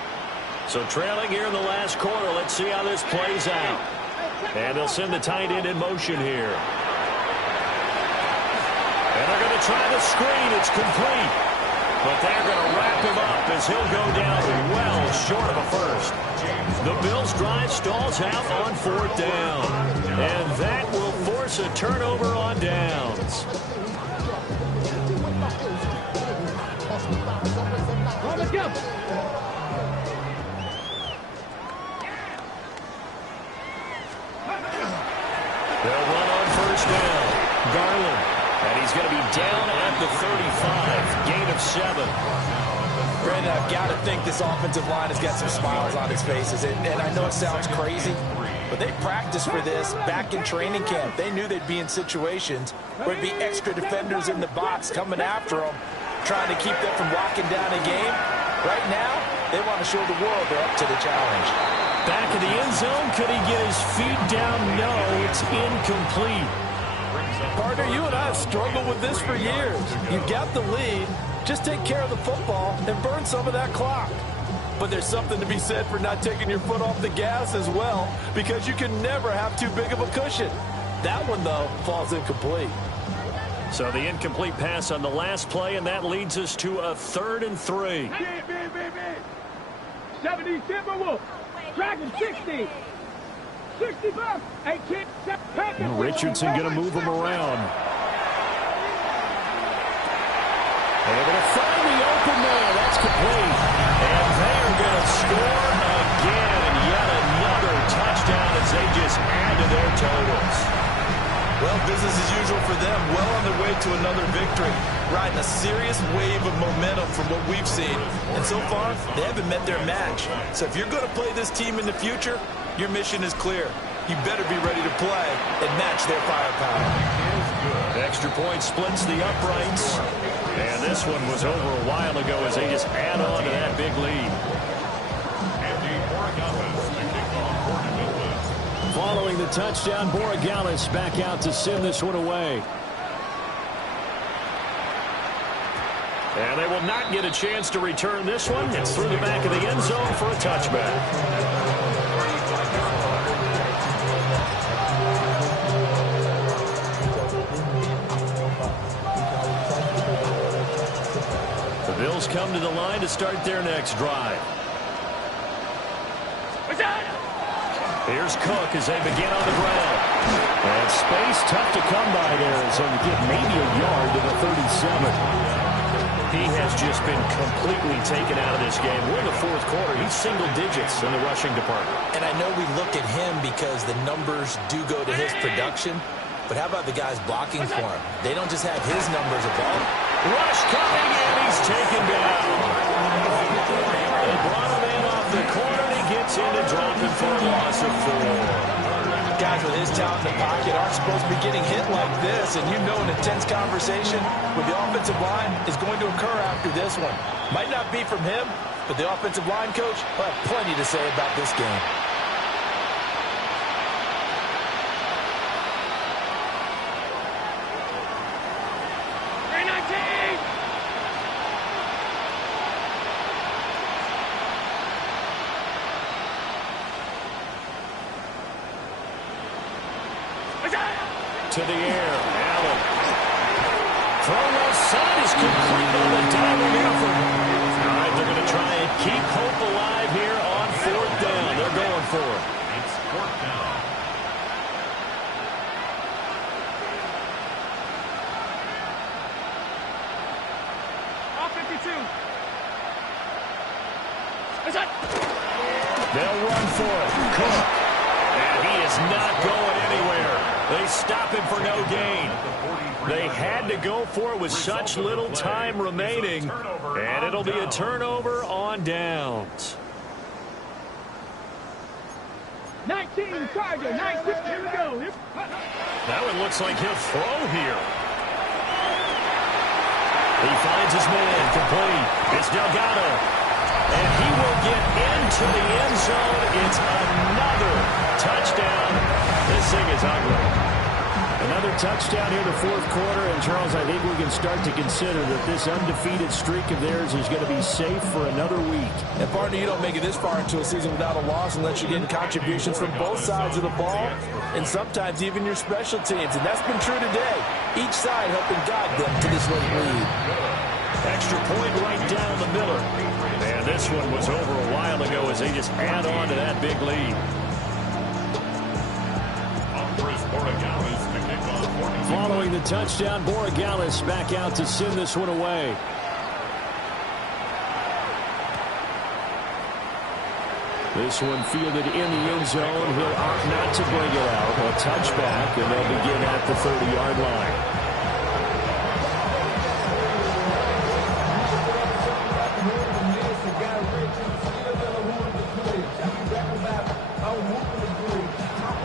So trailing here in the last quarter. Let's see how this plays out. And they'll send the tight end in motion here. And they're going to try the screen. It's complete. But they're going to wrap him up as he'll go down well short of a first. The Bills' drive stalls out on 4th down. And that will force a turnover on downs. Let's go. They'll run on 1st down. Garland. And he's going to be down at the 35. Gain of 7. Brandon, I've got to think this offensive line has got some smiles on its faces. And I know it sounds crazy, but they practiced for this back in training camp. They knew they'd be in situations where it'd be extra defenders in the box coming after them, trying to keep them from locking down a game. Right now, they want to show the world they're up to the challenge. Back in the end zone. Could he get his feet down? No, it's incomplete. Partner, you and I have struggled with this for years. You've got the lead. Just take care of the football and burn some of that clock. But there's something to be said for not taking your foot off the gas as well, because you can never have too big of a cushion. That one, though, falls incomplete. So the incomplete pass on the last play, and that leads us to a 3rd and 3. 70 Timberwolves. Dragon 60. 65. 18. Richardson going to move him around. They're going to find the open man. That's complete. And they're going to score again. Yet another touchdown as they just add to their totals. Well, business as usual for them. Well on their way to another victory. Riding a serious wave of momentum from what we've seen. And so far, they haven't met their match. So if you're going to play this team in the future, your mission is clear. You better be ready to play and match their firepower. Extra point splits the uprights. And this one was over a while ago as they just add on to that big lead. Following the touchdown, Borregales back out to send this one away. And they will not get a chance to return this one. It's through the back of the end zone for a touchback. The Bills come to the line to start their next drive. Here's Cook as they begin on the ground. And space tough to come by there as they get maybe a yard to the 37. He has just been completely taken out of this game. We're in the 4th quarter. He's single digits in the rushing department. And I know we look at him because the numbers do go to his production. But how about the guys blocking for him? They don't just have his numbers above. Rush coming, and he's taken down. They brought him in off the corner, and he gets into dropping for a loss of 4. Guys with his talent in the pocket aren't supposed to be getting hit like this, and you know an intense conversation with the offensive line is going to occur after this one. Might not be from him, but the offensive line coach will have plenty to say about this game. To the air, Allen. Throw left side is complete on the diving effort. All right, they're going to try and keep hope alive here on 4th down. They're going for it. It's 4th down. All 52. They'll run for it. Cook. And he is not going anywhere. They stop him for no gain. They had to go for it with such little time remaining. And it'll be a turnover on downs. 19, Charger, 19. Here we go. That one looks like he'll throw here. He finds his man, complete. It's Delgado. And he will get into the end zone. It's another is ugly. Another touchdown here in the fourth quarter, and Charles, I think we can start to consider that this undefeated streak of theirs is going to be safe for another week. And partner, you don't make it this far into a season without a loss unless you're getting contributions from both sides of the ball, and sometimes even your special teams, and that's been true today. Each side helping guide them to this late lead. Extra point right down the middle. And this one was over a while ago as they just add on to that big lead. Following the touchdown, Borregales back out to send this one away. This one fielded in the end zone. He'll opt not to bring it out. A touchback, and they'll begin at the 30-yard line.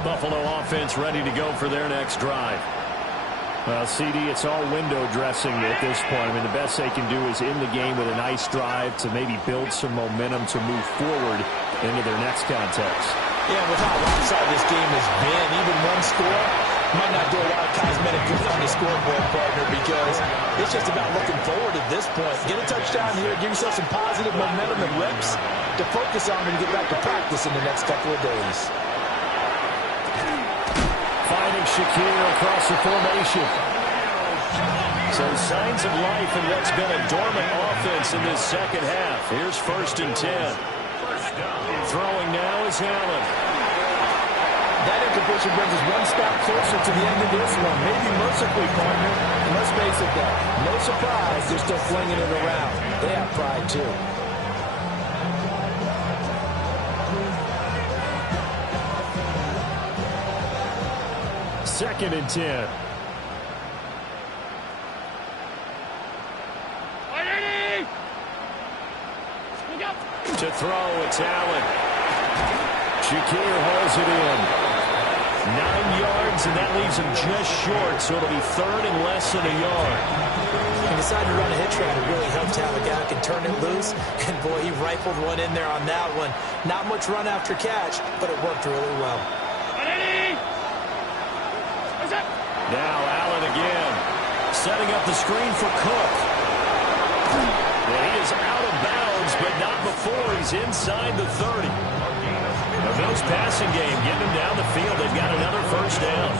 Buffalo offense ready to go for their next drive. Well, CD, it's all window dressing at this point. I mean, the best they can do is in the game with a nice drive to maybe build some momentum to move forward into their next contest. Yeah, with how lopsided this game has been, even one score might not do a lot of cosmetic good on the scoreboard, partner, because it's just about looking forward at this point. Get a touchdown here, give yourself some positive momentum and reps to focus on when you get back to practice in the next couple of days. Finding Shakir across the formation. So signs of life in what's been a dormant offense in this second half. Here's 1st and 10. Throwing now is Allen. That incompletion brings us one step closer to the end of this one. Maybe mercifully, partner. And let's face it, though, no surprise, they're still flinging it around. They have pride, too. Second and 10. To throw, it's Allen. Shakir hauls it in. 9 yards, and that leaves him just short, so it'll be 3rd and less than a yard. He decided to run a hitch route. It really helped have a guy who can turn it loose. And, boy, he rifled one in there on that one. Not much run after catch, but it worked really well. Now Allen again, setting up the screen for Cook. And he is out of bounds, but not before he's inside the 30. The Bills passing game, getting him down the field. They've got another first down.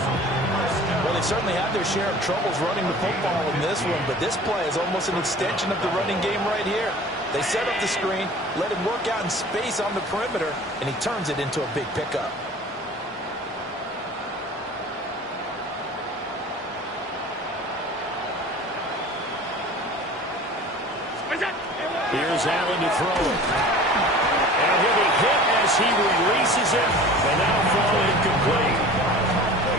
Well, they certainly had their share of troubles running the football in this one, but this play is almost an extension of the running game right here. They set up the screen, let him work out in space on the perimeter, and he turns it into a big pickup. Here's Allen to throw it. And he'll be hit as he releases it, and that'll fall incomplete.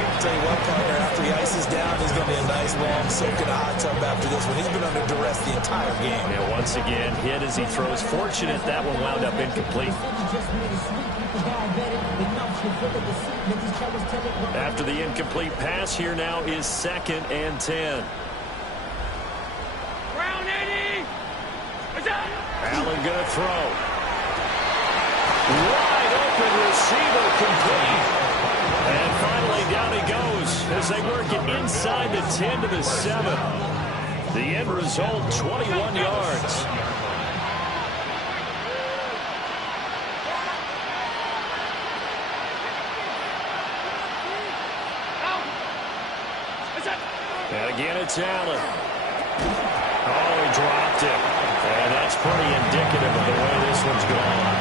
I'll tell you what, partner, after he ices down, he's going to be a nice long soak in a hot tub after this one. He's been under duress the entire game. Yeah, once again, hit as he throws. Fortunate that one wound up incomplete. After the incomplete pass, here now is 2nd and 10. Allen going to throw. Wide open receiver complete. And finally down he goes as they work it inside the 10 to the 7. The end result, 21 yards. And again it's Allen. Oh, he dropped it. And that's pretty indicative of the way this one's gone.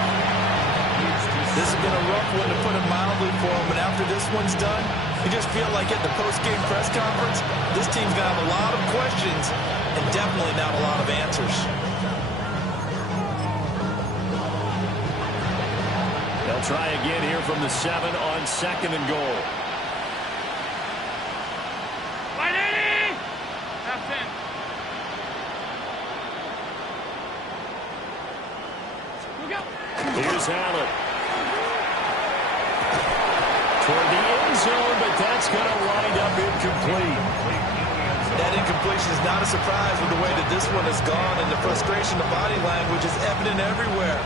This has been a rough one, to put it mildly, for him. But after this one's done, you just feel like at the post-game press conference, this team's going to have a lot of questions and definitely not a lot of answers. They'll try again here from the 7 on 2nd and goal. Here's Allen. Toward the end zone, but that's going to wind up incomplete. That incompletion is not a surprise with the way that this one has gone, and the frustration, the body language is evident everywhere.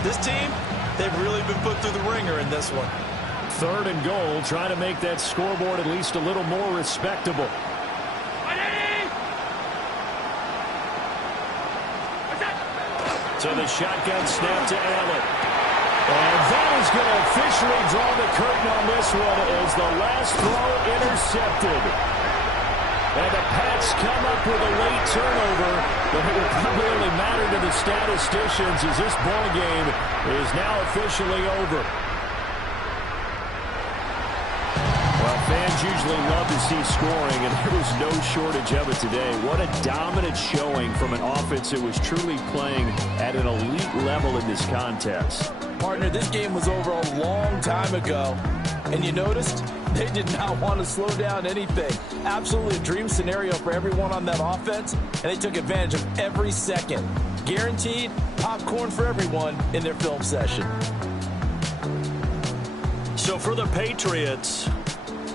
This team, they've really been put through the ringer in this one. 3rd and goal, trying to make that scoreboard at least a little more respectable. So the shotgun snap to Allen. And that is going to officially draw the curtain on this one as the last throw intercepted. And the Pats come up with a late turnover, but it will probably only matter to the statisticians as this ball game is now officially over. Well, fans usually love to see scoring, and there was no shortage of it today. What a dominant showing from an offense that was truly playing at an elite level in this contest. Partner, this game was over a long time ago, and you noticed they did not want to slow down anything. Absolutely a dream scenario for everyone on that offense, and they took advantage of every second. Guaranteed popcorn for everyone in their film session. So for the Patriots,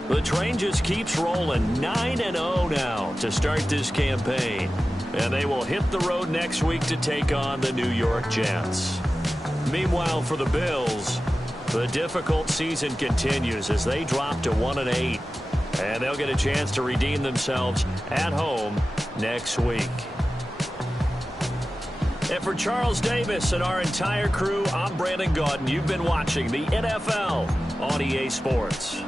the train just keeps rolling. 9-0 now to start this campaign. And they will hit the road next week to take on the New York Jets. Meanwhile, for the Bills, the difficult season continues as they drop to 1-8. And they'll get a chance to redeem themselves at home next week. And for Charles Davis and our entire crew, I'm Brandon Gaudin. You've been watching the NFL on EA Sports.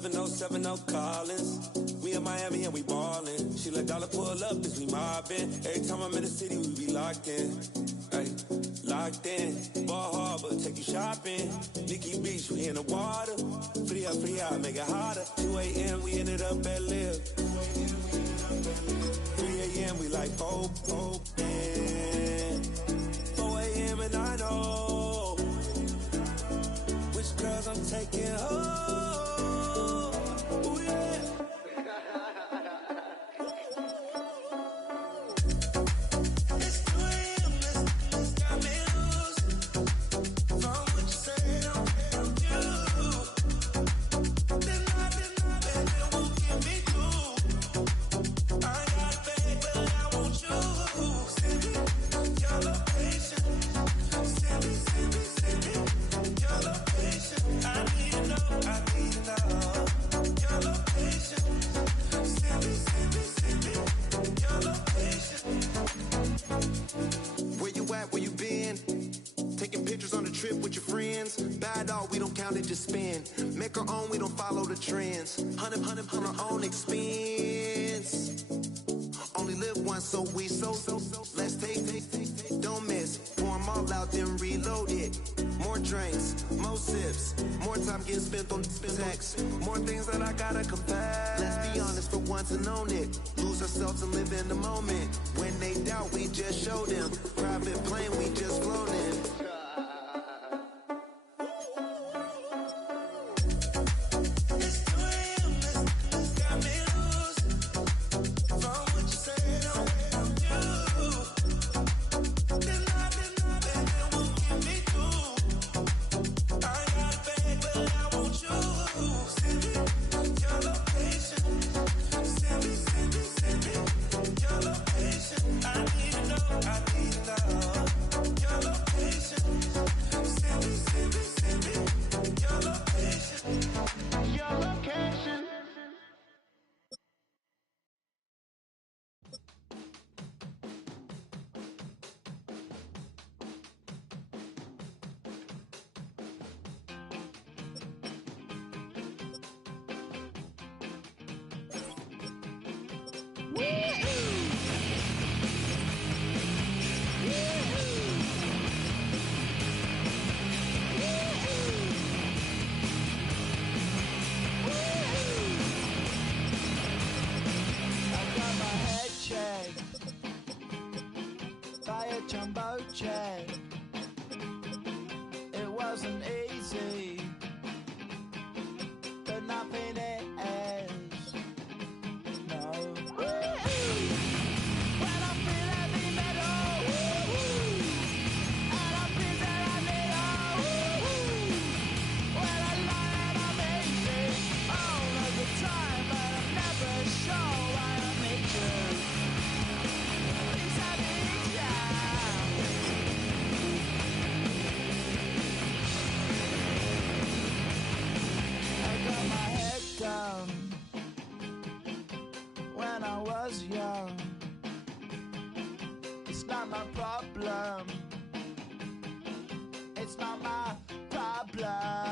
77070 Collins. We in Miami and we ballin'. She let dollar pull up as we mobbin'. Every time I'm in the city, we be locked in. Ay, locked in. Ball Harbor, take you shopping. Nikki Beach, we in the water. Free up, make it hotter. 2 a.m., we ended up at Live. 3 a.m., we like Pope. 4 a.m. and I know which girls I'm taking home. Ooh, yeah. Just spin, make our own, we don't follow the trends. 100 on our own expense. Only live once, so let's take, don't miss. Pour 'em all out, then reload it. More drinks, more sips, more time getting spent on text. More things that I gotta confess. Let's be honest for once and own it. Lose ourselves and live in the moment. When they doubt, we just show them. Private plane, we just floating. Jumbo jet. It wasn't easy, but nothing is. No. When I feel heavy metal, and I feel that I need all. When I lie and I'm easy all of the time, but I'm never sure why I need you. Please I need ya. Down when I was young. It's not my problem. It's not my problem.